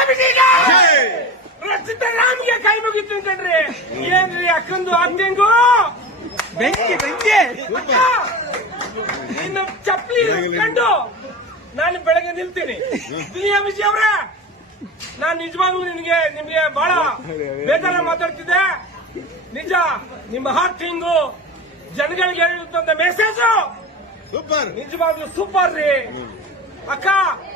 ಸ್ವಾಮೀಜಿಗೆ ರಚಿತ ರಾಮ್ಗೆ ಕೈ ಮುಗಿತು ಕಣ್ರಿ. ಏನ್ರಿ ಅಕ್ಕಂದು ಆಕ್ಟಿಂಗು ಬೆಂಕಿ ಬೆಂಕಿ. ನಿನ್ನ ಚಪ್ಪಲಿ ಕಂಡು ನಾನು ಬೆಳಗ್ಗೆ ನಿಲ್ತೀನಿ. ದುನಿಯಾ ವಿಜಯ್ ಅವ್ರ? ನಾನ್ ನಿಜವಾಗ್ಲೂ ನಿನ್ಗೆ ನಿಮಗೆ ಬಹಳ ಬೇಜಾರ ಮಾತಾಡ್ತಿದ್ದೆ. ನಿಜ ನಿಮ್ಮ ಹಾರ್ಟಿಂಗು ಜನಗಳಿಗೆ ಹೇಳುತ್ತಂತ ಮೆಸೇಜ್ ಸೂಪರ್. ನಿಜವಾಗ್ಲೂ ಸೂಪರ್ ರೀ. ಅಕ್ಕ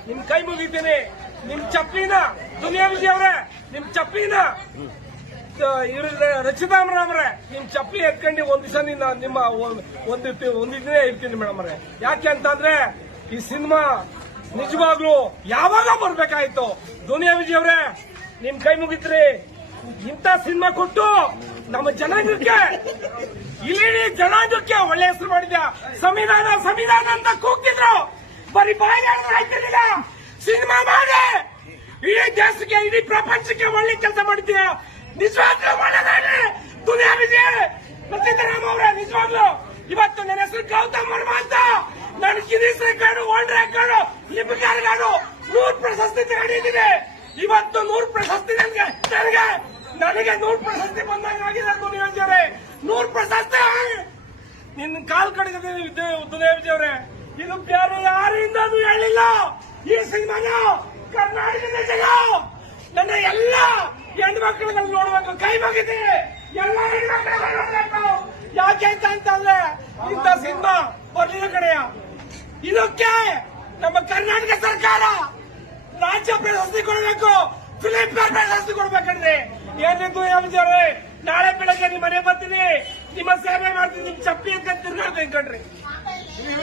ನಿಮ್ ಕೈ ಮುಗಿತೀನಿ. ನಿಮ್ ಚಪ್ಪಿನ ದುನಿಯಾ ವಿಜಯ್ ಅವ್ರೆ, ನಿಮ್ ಇವ್ರ ರಚಿತಾಮ್ರವ್ರೆ, ನಿಮ್ ಚಪ್ಪಲಿ ಎತ್ಕೊಂಡು ಒಂದ್ ದಿವಸ ನಿನ್ನ ನಿಮ್ಮ ಒಂದು ಒಂದಿದ್ರೆ ಇರ್ತೀನಿ ಮೇಡಮ್ ಅವ್ರೆ. ಯಾಕೆ ಅಂತಂದ್ರೆ ಈ ಸಿನಿಮಾ ನಿಜವಾಗ್ಲು ಯಾವಾಗ ಬರ್ಬೇಕಾಯ್ತು? ದುನಿಯಾ ವಿಜಯ್ ಅವ್ರೆ, ನಿಮ್ ಕೈ ಮುಗಿತ್ರಿ. ಇಂಥ ಸಿನಿಮಾ ಕೊಟ್ಟು ನಮ್ಮ ಜನಾಂಗಕ್ಕೆ ಇಲ್ಲಿ ಜನಾಂಗಕ್ಕೆ ಒಳ್ಳೆ ಹೆಸರು ಮಾಡಿದ್ಯಾ? ಸಂವಿಧಾನ ಸಂವಿಧಾನ ಅಂತ ಕೂಗ್ತಿದ್ರು. ಬರೀ ಬಾಯಿಗೆ ಆಯ್ತಿರ್ಲಿಲ್ಲ. ಸಿನಿಮಾ ಮಾಡಿ! ಇಡೀ ದೇಶಕ್ಕೆ, ಇಡೀ ಪ್ರಪಂಚಕ್ಕೆ ಒಳ್ಳೆ ಕೆಲಸ ಮಾಡ್ತೀಯ ನಿಜವಾಗ್ಲೂ ಒಳ್ಳೆದಾನೆ ದುನಿಯಾ ವಿಜಯ್ ಸತ್ಯರಾಮ ಅವರ, ನಿಜವಾಗ್ಲೂ? ಇವತ್ತು ನನ್ನ ಹೆಸರು ಗೌತಮ್ ವರ್ಮ ಅಂತ. ನಾನು ಗಿರೀಶ್ ರೆಕಾರ್ಡು ವರ್ಲ್ಡ್ ರೆಕಾರ್ಡು ಲಿಪಿಕಾರ್ ಪ್ರಶಸ್ತಿ ತಗೊಂಡಿದ್ದೀನಿ. ಇವತ್ತು ನೂರ್ ಪ್ರಶಸ್ತಿ ನನಗೆ ನನಗೆ ನನಗೆ ನೂರ್ ಪ್ರಶಸ್ತಿ ಬಂದಾಗ ಆಗಿದೆ ದುನಿಯಾ ವಿಜಯ್ ಅವರೇ. ನೂರ್ ಪ್ರಶಸ್ತಿ! ನಿನ್ನ ಕಾಲ್ ಕಡೆಗದೆ ದುನಿಯಾ ಇದು ಬೇರೆ ಯಾರಿಂದನು ಹೇಳಿಲ್ಲ. ಈ ಸಿನಿಮಾನ ಕರ್ನಾಟಕದ ಜಗ ನನ್ನ ಎಲ್ಲ ಹೆಣ್ಮಕ್ಳುಗಳನ್ನ ನೋಡ್ಬೇಕು. ಕೈ ಮುಗಿದೆ. ಎಲ್ಲ ಹೆಣ್ಮಕ್ಳು ನೋಡ್ಬೇಕು ಯಾಕೆ ಅಂತ ಅಂತಂದ್ರೆ ಇಂಥ ಸಿನಿಮಾ ಬರ್ಲಿಲ್ಲ ಕಡೆಯ ಇದಕ್ಕೆ ನಮ್ಮ ಕರ್ನಾಟಕ ಸರ್ಕಾರ ರಾಜ್ಯ ಪ್ರಶಸ್ತಿ ಕೊಡಬೇಕು ಫಿಲಿಂ ಫೇರ್ ಪ್ರಶಸ್ತಿ ಕೊಡ್ಬೇಕಂದ್ರೆ. ಏನಿದ್ದು ಯಾವ್ದಾರೆ ನಾಳೆ ಬೆಳಗ್ಗೆ ನಿಮ್ಮ ಮನೆ ಬರ್ತೀನಿ. ನಿಮ್ಮ ಸೇವೆ ಮಾಡ್ತೀನಿ. ನಿಮ್ ಚಪ್ಪಿ ಅಂತ